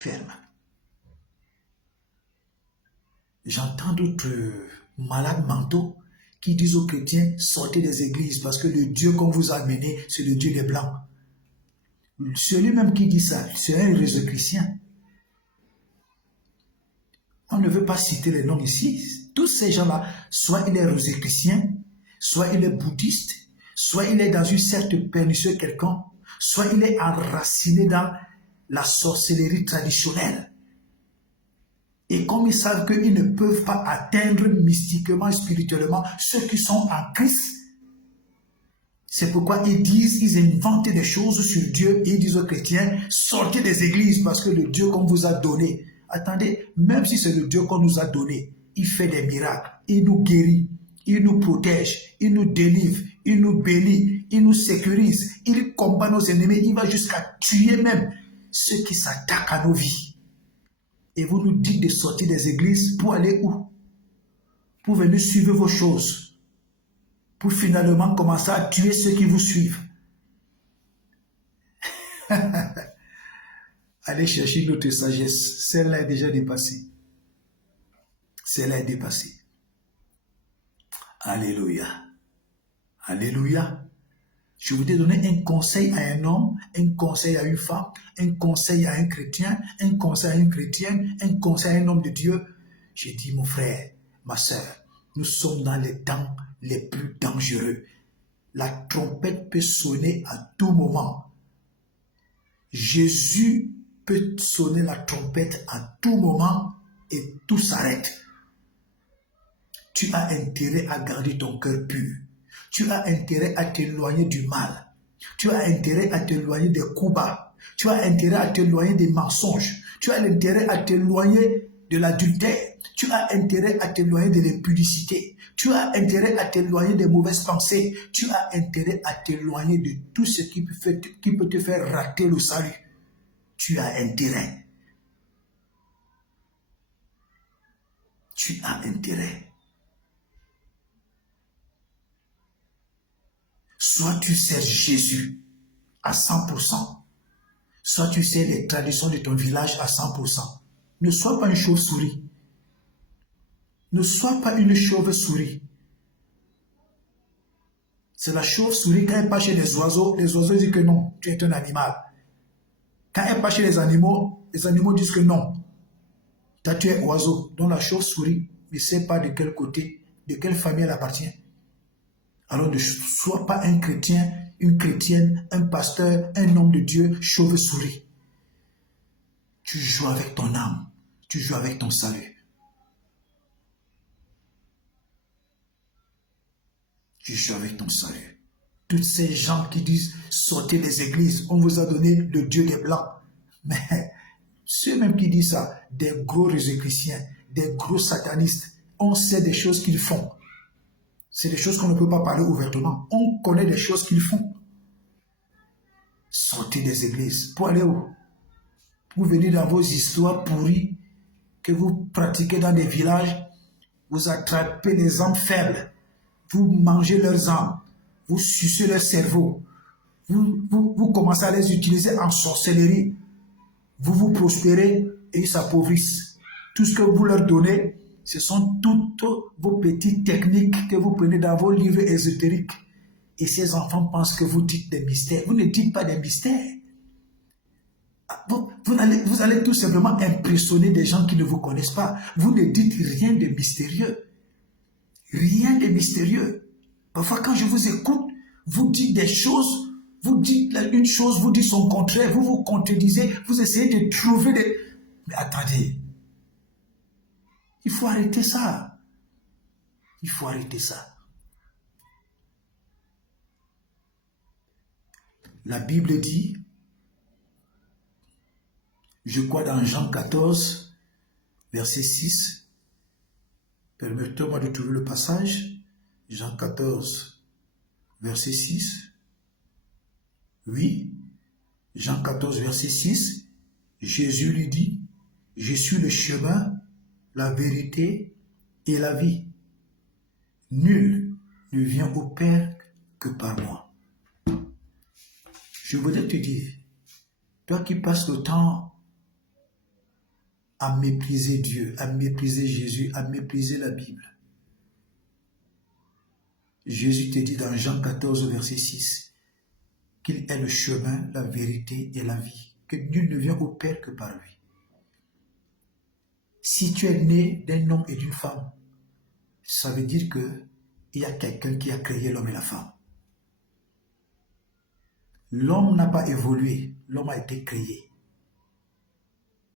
ferme. J'entends d'autres malades mentaux qui disent aux chrétiens, sortez des églises parce que le Dieu qu'on vous a amené, c'est le Dieu des Blancs. Celui-même qui dit ça, c'est un réseau-chrétien. On ne veut pas citer les noms ici. Tous ces gens-là, soit il est réseau-chrétien, soit il est bouddhiste, soit il est dans une secte pernicieuse quelconque, soit il est enraciné dans la sorcellerie traditionnelle. Et comme ils savent qu'ils ne peuvent pas atteindre mystiquement, spirituellement, ceux qui sont en Christ, c'est pourquoi ils disent, ils inventent des choses sur Dieu et ils disent aux chrétiens, sortez des églises parce que le Dieu qu'on vous a donné, attendez, même si c'est le Dieu qu'on nous a donné, il fait des miracles, il nous guérit, il nous protège, il nous délivre, il nous bénit, il nous sécurise, il combat nos ennemis, il va jusqu'à tuer même ceux qui s'attaquent à nos vies. Et vous nous dites de sortir des églises pour aller où? Pour venir suivre vos choses. Pour finalement commencer à tuer ceux qui vous suivent. Allez chercher notre sagesse. Celle-là est déjà dépassée. Celle-là est dépassée. Alléluia. Alléluia. Je voudrais donner un conseil à un homme, un conseil à une femme, un conseil à un chrétien, un conseil à une chrétienne, un conseil à un homme de Dieu. J'ai dit, mon frère, ma soeur, nous sommes dans les temps les plus dangereux. La trompette peut sonner à tout moment. Jésus peut sonner la trompette à tout moment et tout s'arrête. Tu as intérêt à garder ton cœur pur. Tu as intérêt à t'éloigner du mal. Tu as intérêt à t'éloigner des coups bas. Tu as intérêt à t'éloigner des mensonges. Tu as intérêt à t'éloigner de l'adultère. Tu as intérêt à t'éloigner de l'impudicité. Tu as intérêt à t'éloigner des mauvaises pensées. Tu as intérêt à t'éloigner de tout ce qui peut te faire rater le salut. Tu as intérêt. Tu as intérêt. Soit tu sers Jésus à 100%, soit tu sais les traditions de ton village à 100%. Ne sois pas une chauve-souris. Ne sois pas une chauve-souris. C'est la chauve-souris, quand elle passe chez les oiseaux disent que non, tu es un animal. Quand elle passe chez les animaux disent que non, toi tu es oiseau. Donc la chauve-souris ne sait pas de quel côté, de quelle famille elle appartient. Alors ne sois pas un chrétien, une chrétienne, un pasteur, un homme de Dieu, chauve-souris. Tu joues avec ton âme, tu joues avec ton salut. Tu joues avec ton salut. Toutes ces gens qui disent sortez des églises, on vous a donné le Dieu des Blancs. Mais ceux même qui disent ça, des gros réseau-chrétiens, des gros satanistes, on sait des choses qu'ils font. C'est des choses qu'on ne peut pas parler ouvertement. On connaît des choses qu'ils font. Sortez des églises. Pour aller où? Pour venir dans vos histoires pourries que vous pratiquez dans des villages. Vous attrapez les âmes faibles. Vous mangez leurs âmes. Vous sucez leur cerveau. Vous commencez à les utiliser en sorcellerie. Vous prospérez et ils s'appauvrissent. Tout ce que vous leur donnez, ce sont toutes vos petites techniques que vous prenez dans vos livres ésotériques. Et ces enfants pensent que vous dites des mystères. Vous ne dites pas des mystères. Vous allez tout simplement impressionner des gens qui ne vous connaissent pas. Vous ne dites rien de mystérieux. Rien de mystérieux. Parfois, quand je vous écoute, vous dites des choses, vous dites une chose, vous dites son contraire, vous vous contredisez, vous essayez de trouver des... Mais attendez. Il faut arrêter ça. Il faut arrêter ça. La Bible dit, je crois dans Jean 14, verset 6, permettez-moi de trouver le passage, Jean 14, verset 6, oui, Jean 14, verset 6, Jésus lui dit, je suis le chemin, la vérité et la vie. Nul ne vient au Père que par moi. Je voudrais te dire, toi qui passes le temps à mépriser Dieu, à mépriser Jésus, à mépriser la Bible. Jésus te dit dans Jean 14, verset 6, qu'il est le chemin, la vérité et la vie, que nul ne vient au Père que par lui. Si tu es né d'un homme et d'une femme, ça veut dire qu'il y a quelqu'un qui a créé l'homme et la femme. L'homme n'a pas évolué, l'homme a été créé.